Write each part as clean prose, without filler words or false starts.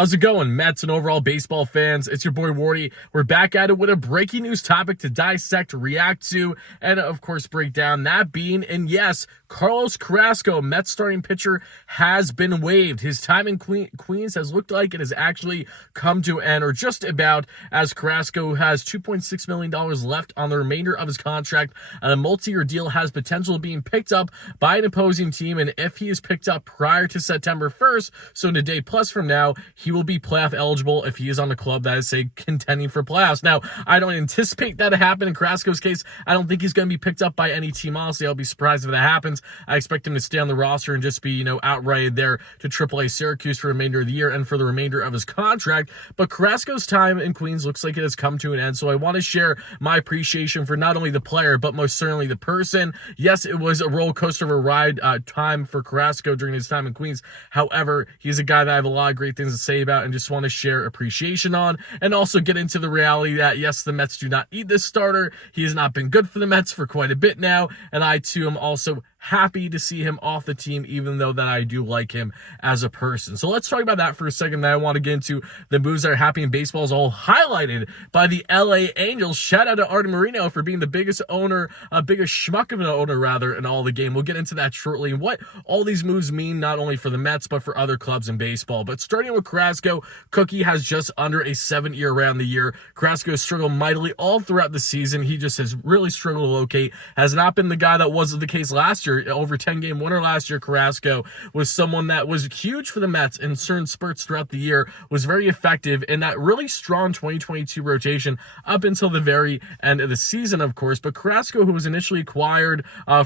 How's it going, Mets and overall baseball fans? It's your boy Wardy. We're back at it with a breaking news topic to dissect, react to, and of course break down. That being, and yes, Carlos Carrasco, Mets starting pitcher, has been waived. His time in Queens has looked like it has actually come to an end, or just about, as Carrasco has $2.6 million left on the remainder of his contract, and a multi-year deal has potential of being picked up by an opposing team, and if he is picked up prior to September 1st, so in a day plus from now, he will be playoff eligible if he is on a club that is, say, contending for playoffs. Now, I don't anticipate that to happen in Carrasco's case. I don't think he's going to be picked up by any team, honestly. I'll be surprised if that happens. I expect him to stay on the roster and just be, outright there to AAA Syracuse for the remainder of the year and for the remainder of his contract. But Carrasco's time in Queens looks like it has come to an end, so I want to share my appreciation for not only the player, but most certainly the person. Yes, it was a roller coaster of a ride time for Carrasco during his time in Queens. However, he's a guy that I have a lot of great things to say about and just want to share appreciation on, and also get into the reality that yes, the Mets do not need this starter. He has not been good for the Mets for quite a bit now, and I too am also happy to see him off the team, even though that I do like him as a person. So let's talk about that for a second. Then I want to get into the moves that are happening in baseball, is all highlighted by the LA Angels. Shout out to Artie Moreno for being the biggest owner, biggest schmuck of an owner rather, in all the game. We'll get into that shortly and what all these moves mean, not only for the Mets, but for other clubs in baseball. But starting with Carrasco, Cookie has just under a 7-year around the year. Carrasco has struggled mightily all throughout the season. He just has really struggled to locate, has not been the guy that was the case last year. Over 10-game winner last year, Carrasco was someone that was huge for the Mets in certain spurts throughout the year, was very effective in that really strong 2022 rotation up until the very end of the season, of course. But Carrasco, who was initially acquired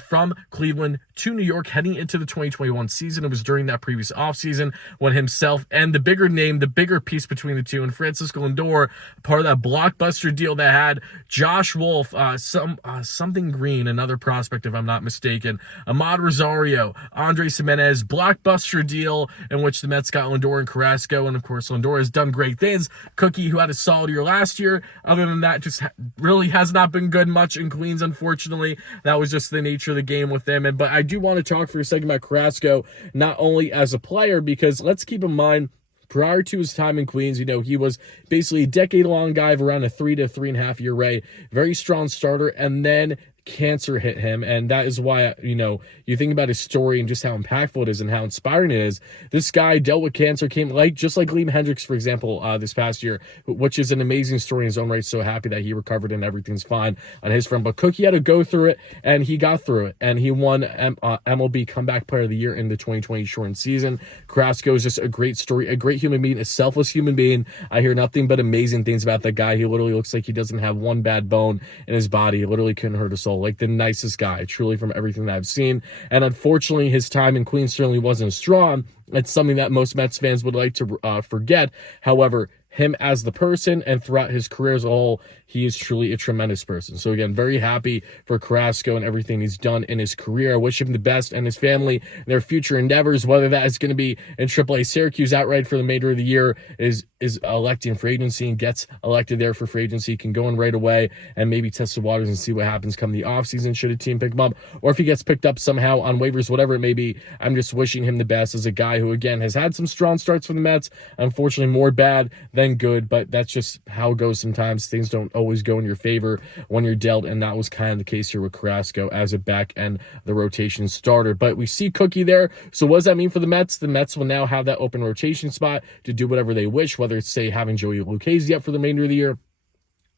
from Cleveland to New York heading into the 2021 season, it was during that previous offseason when himself and the bigger name, the bigger piece between the two, and Francisco Lindor, part of that blockbuster deal that had Josh Wolf, something Green, another prospect if I'm not mistaken, Ahmad Rosario, Andres Jimenez, blockbuster deal in which the Mets got Lindor and Carrasco, and of course Lindor has done great things. Cookie, who had a solid year last year, other than that, just really has not been good much in Queens, unfortunately. That was just the nature of the game with them. But I do want to talk for a second about Carrasco, not only as a player, because let's keep in mind, prior to his time in Queens, he was basically a decade-long guy of around a 3 to 3.5 year rate, very strong starter, and then cancer hit him, and that is why, you think about his story and just how impactful it is and how inspiring it is. This guy dealt with cancer, just like Liam Hendricks, for example, this past year, which is an amazing story in his own right. So happy that he recovered and everything's fine on his front. But Cookie had to go through it, and he got through it, and he won MLB Comeback Player of the Year in the 2020 shortened season. Carrasco is just a great story, a great human being, a selfless human being. I hear nothing but amazing things about that guy. He literally looks like he doesn't have one bad bone in his body. He literally couldn't hurt a soul. Like the nicest guy, truly, from everything that I've seen. And unfortunately, his time in Queens certainly wasn't strong. It's something that most Mets fans would like to forget. However, him as the person and throughout his career as a whole, he is truly a tremendous person. So again, very happy for Carrasco and everything he's done in his career. I wish him the best and his family and their future endeavors, whether that is going to be in AAA Syracuse outright for the remainder of the year, is electing free agency and gets elected there for free agency, can go in right away and maybe test the waters and see what happens come the offseason should a team pick him up, or if he gets picked up somehow on waivers, whatever it may be. I'm just wishing him the best as a guy who, again, has had some strong starts for the Mets, unfortunately more bad than good, but that's just how it goes sometimes. Things don't always go in your favor when you're dealt, and that was kind of the case here with Carrasco as a back end the rotation starter. But we see Cookie there, so what does that mean for the Mets? The Mets will now have that open rotation spot to do whatever they wish, whether it's, say, having Joey Lucchesi up for the remainder of the year,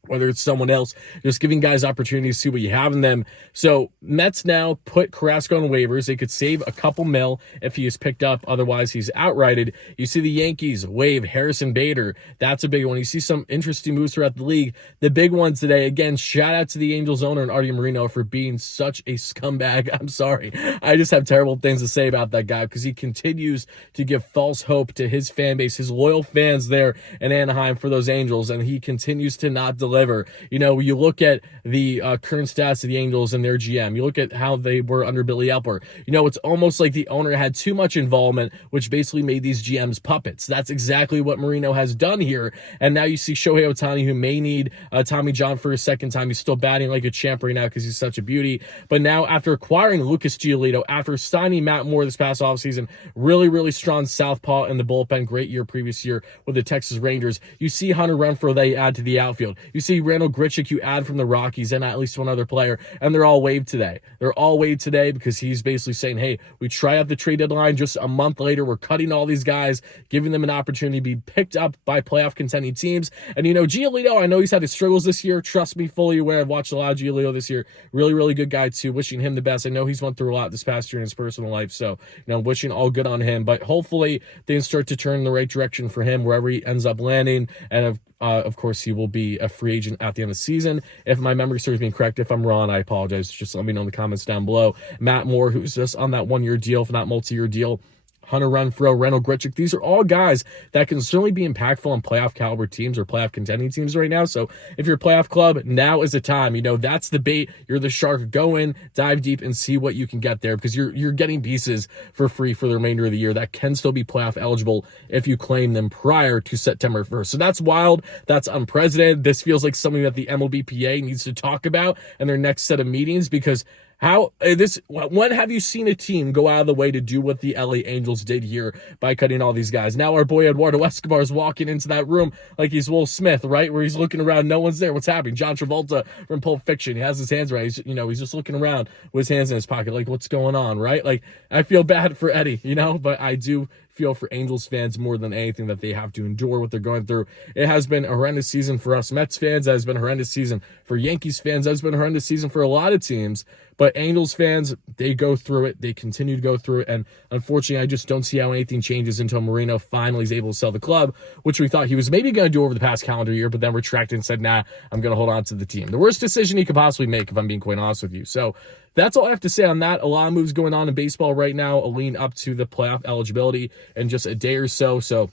whether it's someone else, just giving guys opportunities to see what you have in them. So Mets now put Carrasco on waivers. They could save a couple mil if he is picked up. Otherwise, he's outrighted. You see the Yankees waive Harrison Bader. That's a big one. You see some interesting moves throughout the league. The big ones today, again, shout out to the Angels owner and Artie Moreno for being such a scumbag. I'm sorry. I just have terrible things to say about that guy because he continues to give false hope to his fan base, his loyal fans there in Anaheim for those Angels, and he continues to not deliver. deliver. You know, you look at the current stats of the Angels and their GM. You look at how they were under Billy Epler. You know, it's almost like the owner had too much involvement, which basically made these GMs puppets. That's exactly what Marino has done here. And now you see Shohei Ohtani, who may need Tommy John for a second time. He's still batting like a champ right now because he's such a beauty. But now, after acquiring Lucas Giolito, after signing Matt Moore this past offseason, really strong southpaw in the bullpen, great year previous year with the Texas Rangers. You see Hunter Renfroe that you add to the outfield. You see Randall Grichuk you add from the Rockies and at least one other player, and they're all waived today. They're all waived today because he's basically saying, hey, we try out the trade deadline just a month later. We're cutting all these guys, giving them an opportunity to be picked up by playoff contending teams. And, you know, Giolito, I know he's had his struggles this year. Trust me, fully aware. I've watched a lot of Giolito this year. Really good guy, too. Wishing him the best. I know he's went through a lot this past year in his personal life, so, you know, wishing all good on him. But hopefully things start to turn in the right direction for him wherever he ends up landing. And of course, he will be a free agent at the end of the season. If my memory serves me correct, if I'm wrong, I apologize. Just let me know in the comments down below. Matt Moore, who's just on that one-year deal, for that multi-year deal. Hunter Renfroe, Randall Grichuk, these are all guys that can certainly be impactful on playoff caliber teams or playoff contending teams right now. So if you're a playoff club, now is the time. You know, that's the bait. You're the shark. Go in, dive deep, and see what you can get there, because you're getting pieces for free for the remainder of the year that can still be playoff eligible if you claim them prior to September 1st. So that's wild. That's unprecedented. This feels like something that the MLBPA needs to talk about in their next set of meetings, because when have you seen a team go out of the way to do what the LA Angels did here by cutting all these guys? Now our boy Eduardo Escobar is walking into that room like he's Will Smith, right? Where he's looking around, no one's there. What's happening? John Travolta from Pulp Fiction. He has his hands around. He's just looking around with his hands in his pocket, like, what's going on, right? Like, I feel bad for Eddie, but I do feel for Angels fans more than anything that they have to endure what they're going through. It has been a horrendous season for us Mets fans. It has been a horrendous season for Yankees fans. It has been a horrendous season for a lot of teams. But Angels fans, they go through it. They continue to go through it. And unfortunately, I just don't see how anything changes until Marino finally is able to sell the club, which we thought he was maybe going to do over the past calendar year, but then retracted and said, nah, I'm going to hold on to the team. The worst decision he could possibly make, if I'm being quite honest with you. So that's all I have to say on that. A lot of moves going on in baseball right now, a lean up to the playoff eligibility in just a day or so. So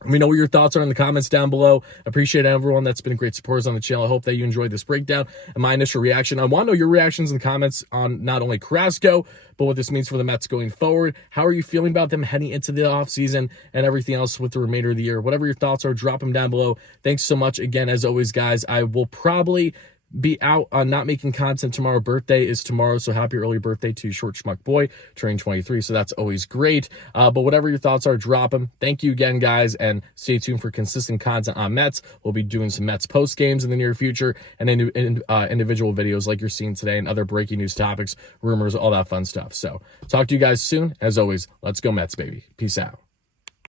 let me know what your thoughts are in the comments down below. Appreciate everyone that's been great supporters on the channel. I hope that you enjoyed this breakdown and my initial reaction. I want to know your reactions in the comments on not only Carrasco, but what this means for the Mets going forward. How are you feeling about them heading into the offseason and everything else with the remainder of the year? Whatever your thoughts are, drop them down below. Thanks so much. Again, as always, guys, I will probably be out on not making content tomorrow. Birthday is tomorrow, so happy early birthday to Short Schmuck Boy, turning 23, so that's always great. But whatever your thoughts are, drop them. Thank you again, guys, and stay tuned for consistent content on Mets. We'll be doing some Mets post games in the near future, and individual videos like you're seeing today, and other breaking news topics, rumors, all that fun stuff. So talk to you guys soon. As always, let's go Mets, baby. Peace out.